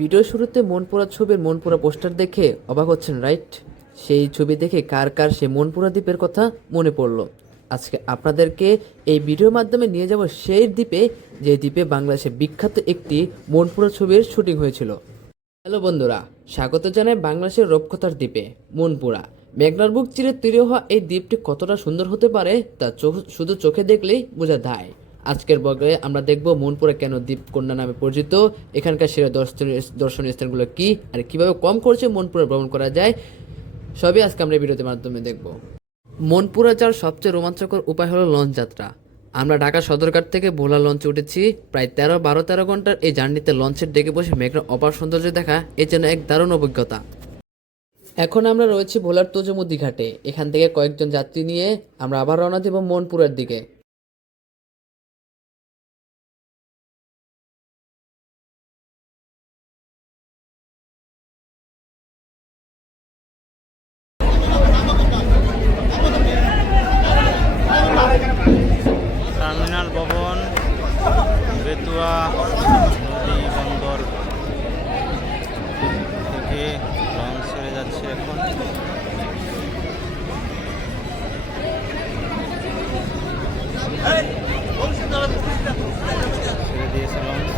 Video শুরুতে মনপুরা ছবির Monpura poster দেখে অবাক হচ্ছেন, রাইট? সেই ছবি দেখে কার কার সেই মনপুরা দ্বীপের কথা মনে পড়লো। আজকে আপনাদেরকে এই ভিডিওর মাধ্যমে নিয়ে যাব সেই দ্বীপে, যে দ্বীপে বাংলাদেশে বিখ্যাত একটি মনপুরা ছবির শুটিং হয়েছিল। হ্যালো বন্ধুরা, স্বাগত জানাই বাংলাদেশের রূপকথার দ্বীপে মনপুরা। মেঘনার বুক চিরে তৈরি হওয়া এই দ্বীপটি কতটা সুন্দর হতে পারে তা শুধু চোখে দেখলেই বোঝা যায়। আজকের ব্লগে আমরা দেখব মনপুরা কেন দ্বীপকন্যা নামে পরিচিত, এখানকার সেরা দর্শনীয় স্থানগুলো কি, আর কিভাবে কম খরচে মনপুরা ভ্রমণ করা যায়, সবই আজকে আমরা ভিডিওর মাধ্যমে দেখব। মনপুরা যাওয়ার সবচেয়ে রোমাঞ্চকর উপায় হলো লঞ্চ যাত্রা। আমরা ঢাকা সদরঘাট থেকে ভোলা লঞ্চে উঠেছি। প্রায় 13 ঘন্টার এই জার্নিতে লঞ্চের ডেকে বসে মেঘনার অপার সৌন্দর্য দেখা এই যেন এক দারুণ অভিজ্ঞতা। এখন আমরা রয়েছি ভোলার তোজমুদি ঘাটে। এখান থেকে কয়েকজন যাত্রী নিয়ে আমরা আবার রওনা দেব মনপুরার দিকে। টার্মিনাল ভবন, বেতুয়া নদী বন্দর থেকে লঞ্চ ছেড়ে যাচ্ছে এখন। ছেড়ে দিয়েছে লঞ্চ।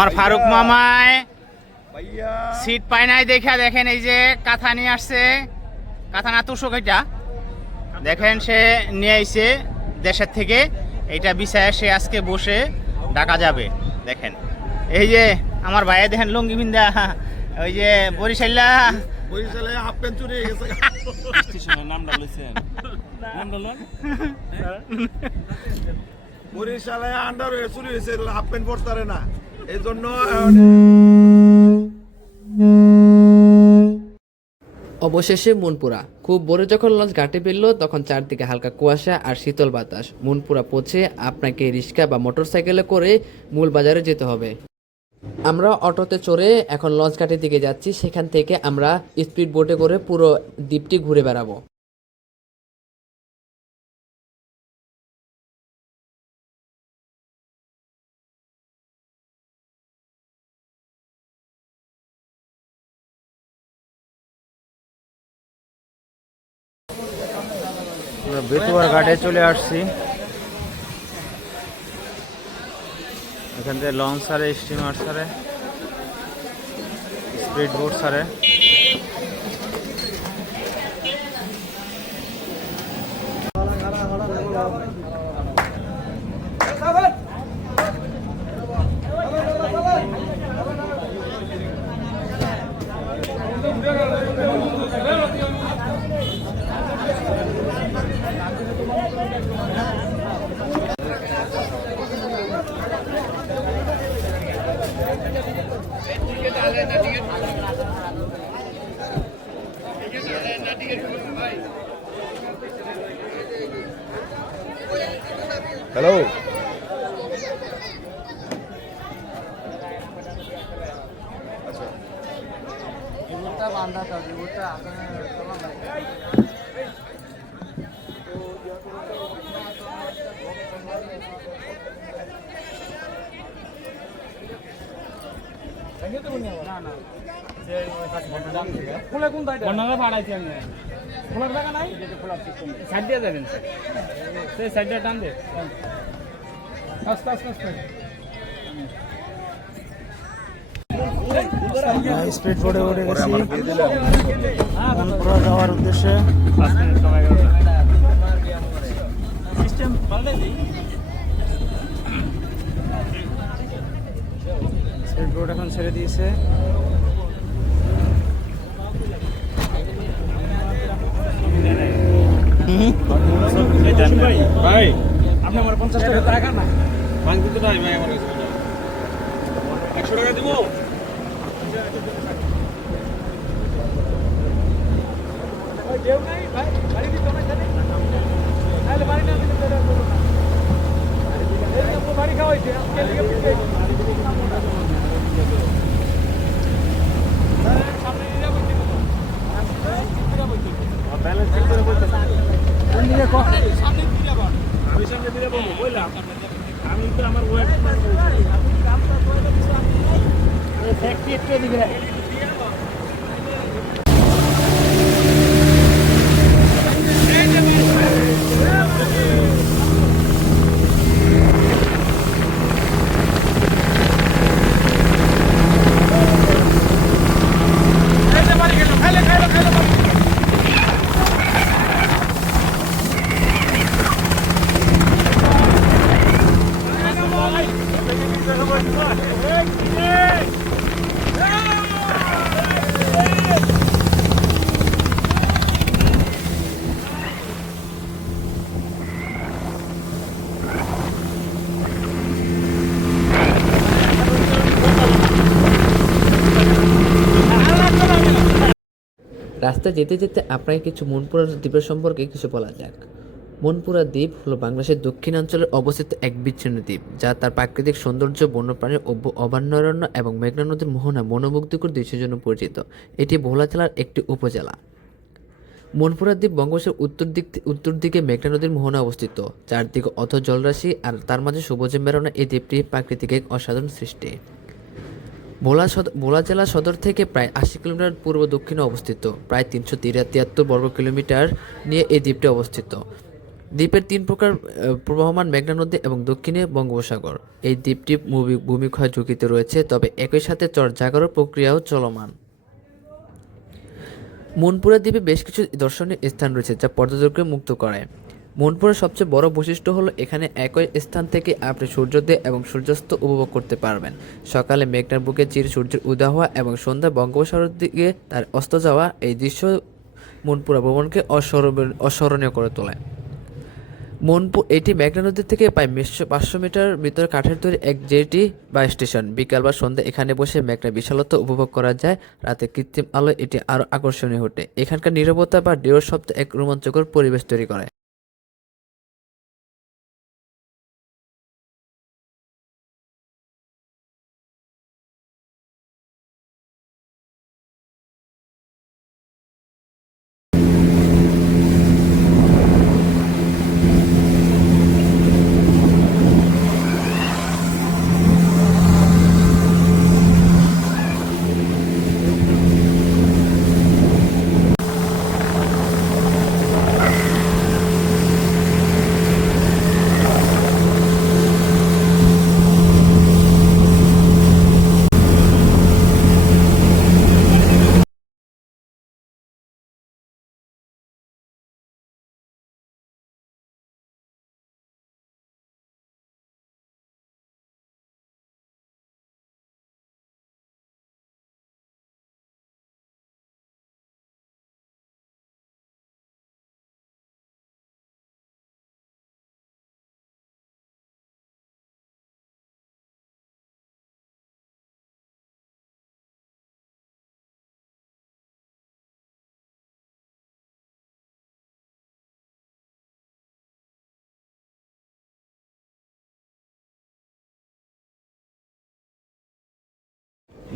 আমার ফারুক মামায় সিট পায় নাই দেখা, দেখেন এই যে কাঁথা নিয়ে আসছে। কাঁথা না তুষক, এটা দেখেন সে নিয়ে আইছে দেশের থেকে। এইটা বিছায় সে আজকে বসে ঢাকা যাবে। দেখেন এই যে আমার ভাইয়া, দেখেন লুঙ্গি বিন্দা, ওই যে বরিশাল্লা হাফ প্যান্ট চুরি হয়ে গেছে। বরিশালে আন্ডার হয়ে চুরি হয়েছে, হাফ প্যান্ট পরতারে না, এই জন্য। অবশেষে মনপুরা। খুব ভোরে যখন লঞ্চ ঘাটে ফিরল তখন চারদিকে হালকা কুয়াশা আর শীতল বাতাস। মনপুরা পৌঁছে আপনাকে রিক্সা বা মোটরসাইকেলে করে মূল বাজারে যেতে হবে। আমরা অটোতে চড়ে এখন লঞ্চ ঘাটের দিকে যাচ্ছি। সেখান থেকে আমরা স্পিড বোটে করে পুরো দ্বীপটি ঘুরে বেড়াবো। বেতুয়ার ঘাটে চলে আসছি। এখান থেকে লঞ্চ ছাড়ে, স্টিমার ছাড়ে, স্পিড বোট ছাড়ে। হ্যালো, খুলে কোন ভাড়াইছি আমি খোলার জায়গা নাই, সাইড দিয়ে যাবেন, সেই সাইডটা টান দে, স্পিড বোর্ডে উঠে গেছি মনপুরা যাওয়ার উদ্দেশ্যে। স্পিড বোর্ড এখন ছেড়ে দিয়েছে। ভাই আপনি আমার 50 টাকা রাখা না, ভাঙতে তো নাই ভাই, আমার কাছে 100 টাকা দিব। দেও নাই ভাই, বাড়ি দিতে না জানি, তাহলে বাড়ি না দিলে তাহলে বলো না, এই তো বাড়ি খাওয়াইছে আজকে লিগে পিছে সামনে নিয়ে যাবো, ব্যালেন্স চেক করে বলতে কোন দিকে সামনে দিয়ে যাবো, আমি সামনে দিয়ে বলবো বললাম, আমি তো আমার ওয়েট ফ্যাক্টরি একটু দিকে রাস্তায় যেতে যেতে আপনাকে কিছু মনপুরা দ্বীপের সম্পর্কে কিছু বলা যাক। মনপুরা দ্বীপ হলো বাংলাদেশের দক্ষিণাঞ্চলে অবস্থিত এক বিচ্ছিন্ন দ্বীপ, যা তার প্রাকৃতিক সৌন্দর্য, বন্যপ্রাণীর অভয়ারণ্য এবং মেঘনা নদীর মোহনা মনোমুগ্ধকর দৃশ্যের জন্য পরিচিত। এটি ভোলা জেলার একটি উপজেলা। মনপুরা দ্বীপ বঙ্গোপসাগরের উত্তর দিকে মেঘনা নদীর মোহনা অবস্থিত, চারদিকে অথই জলরাশি আর তার মাঝে সবুজে মেরানো এই দ্বীপটি প্রাকৃতিক এক অসাধারণ সৃষ্টি। ভোলা জেলা সদর থেকে প্রায় 80 কিলোমিটার পূর্ব দক্ষিণে অবস্থিত, প্রায় 373 বর্গ কিলোমিটার নিয়ে এই দ্বীপটি অবস্থিত। দ্বীপের 3 প্রকার প্রবহমান মেঘনা নদী এবং দক্ষিণে বঙ্গোপসাগর। এই দ্বীপটি ভূমিক্ষয় ঝুঁকিতে রয়েছে, তবে একই সাথে চর জাগরণ প্রক্রিয়াও চলমান। মনপুরা দ্বীপে বেশ কিছু দর্শনীয় স্থান রয়েছে যা পর্যটককে মুক্ত করে। মনপুরার সবচেয়ে বড় বৈশিষ্ট্য হলো এখানে একই স্থান থেকে আপনি সূর্যোদয় এবং সূর্যাস্ত উপভোগ করতে পারবেন। সকালে মেঘনার বুকে চির সূর্যের উদয় হওয়া এবং সন্ধ্যায় বঙ্গোপসাগরের দিকে তার অস্ত যাওয়া, এই দৃশ্য মনপুরা ভ্রমণকে অস্মরণীয় করে তোলে। এটি মেঘনা নদী থেকে প্রায় 500 মিটার ভিতরে কাঠের তৈরি এক জেটি বা স্টেশন। বিকাল বা সন্ধ্যা এখানে বসে মেঘনার বিশালতা উপভোগ করা যায়। রাতে কৃত্রিম আলোয় এটি আরও আকর্ষণীয় ওঠে। এখানকার নীরবতা বা ঢেউর শব্দ এক রোমাঞ্চকর পরিবেশ তৈরি করে।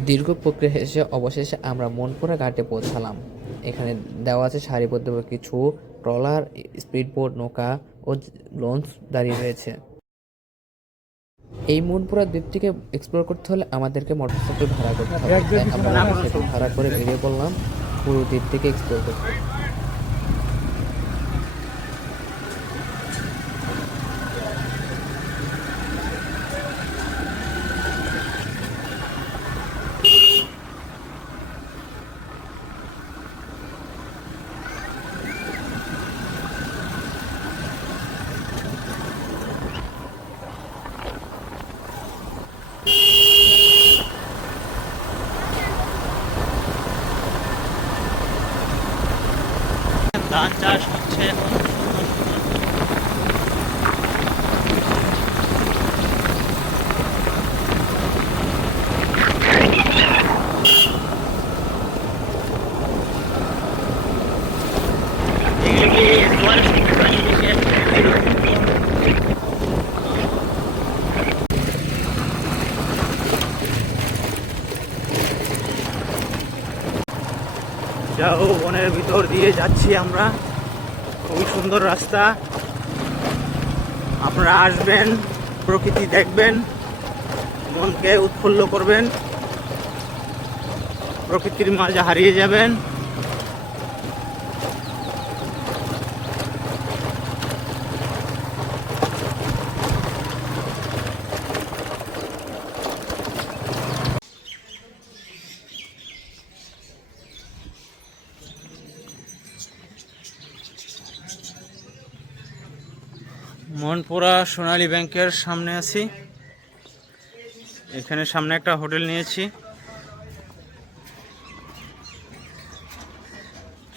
দীর্ঘ প্রক্রিয়া শেষে অবশেষে আমরা মনপুরা ঘাটে পৌঁছালাম। এখানে দেওয়া আছে সারিবদ্ধ কিছু ট্রলার, স্পিডবোট, নৌকা ও লঞ্চ দাঁড়িয়ে রয়েছে। এই মনপুরা দ্বীপটিকে এক্সপ্লোর করতে হলে আমাদেরকে মোটরসাইকেল ভাড়া করতে হবে। আমরা মোটরসাইকেল ভাড়া করে বেরিয়ে পড়লাম পুরো দ্বীপটিকে এক্সপ্লোর করতে। বনের ভিতর দিয়ে যাচ্ছি আমরা। খুবই সুন্দর রাস্তা, আপনারা আসবেন, প্রকৃতি দেখবেন, মনকে উৎফুল্ল করবেন, প্রকৃতির মাঝে হারিয়ে যাবেন। মনপুরা সোনালী ব্যাংকের সামনে আছি। এখানে সামনে একটা হোটেল নিয়েছি,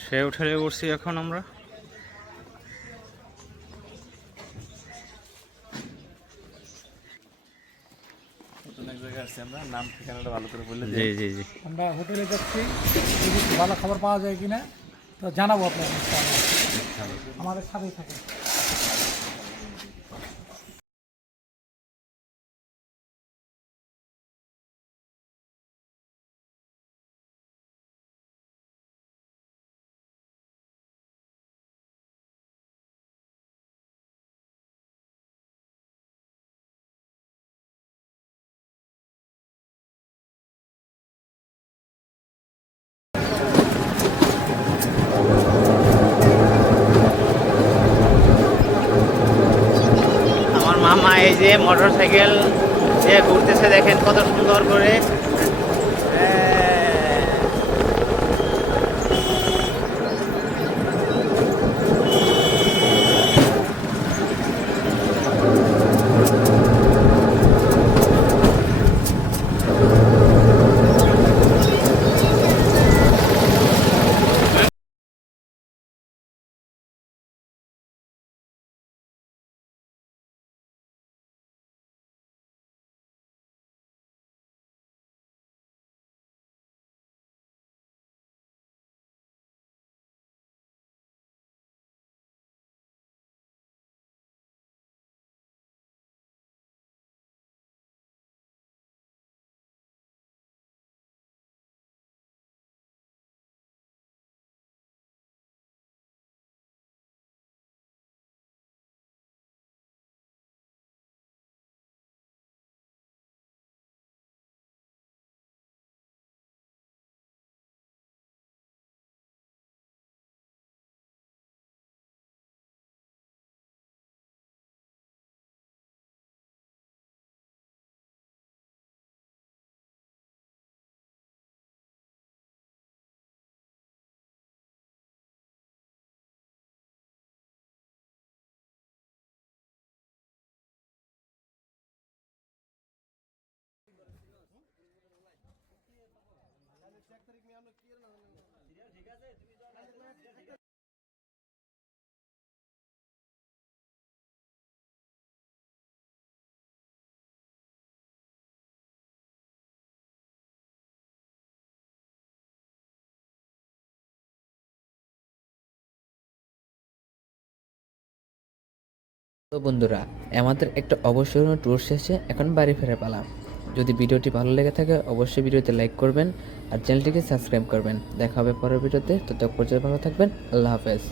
সেই হোটেলে উঠছি এখন আমরা। জি জি জি। আমরা হোটেলে যাচ্ছি, যদি ভালো খাবার পাওয়া যায় কিনা তো জানাবো আপনাকে, আমাদের সাথেই থাকে। আমার মামা এই যে মোটর সাইকেল যে ঘুরতেছে, দেখেন কত সুন্দর করে। তো বন্ধুরা, আমাদের একটা অবসর ট্যুর শেষে এখন বাড়ি ফেরার পালা। যদি ভিডিওটি ভালো লেগে থাকে অবশ্যই ভিডিওতে লাইক করবেন আর চ্যানেলটিকে সাবস্ক্রাইব করবেন। দেখা হবে পরের ভিডিওতে, ততক্ষণ পর্যন্ত ভালো থাকবেন। আল্লাহ হাফেজ।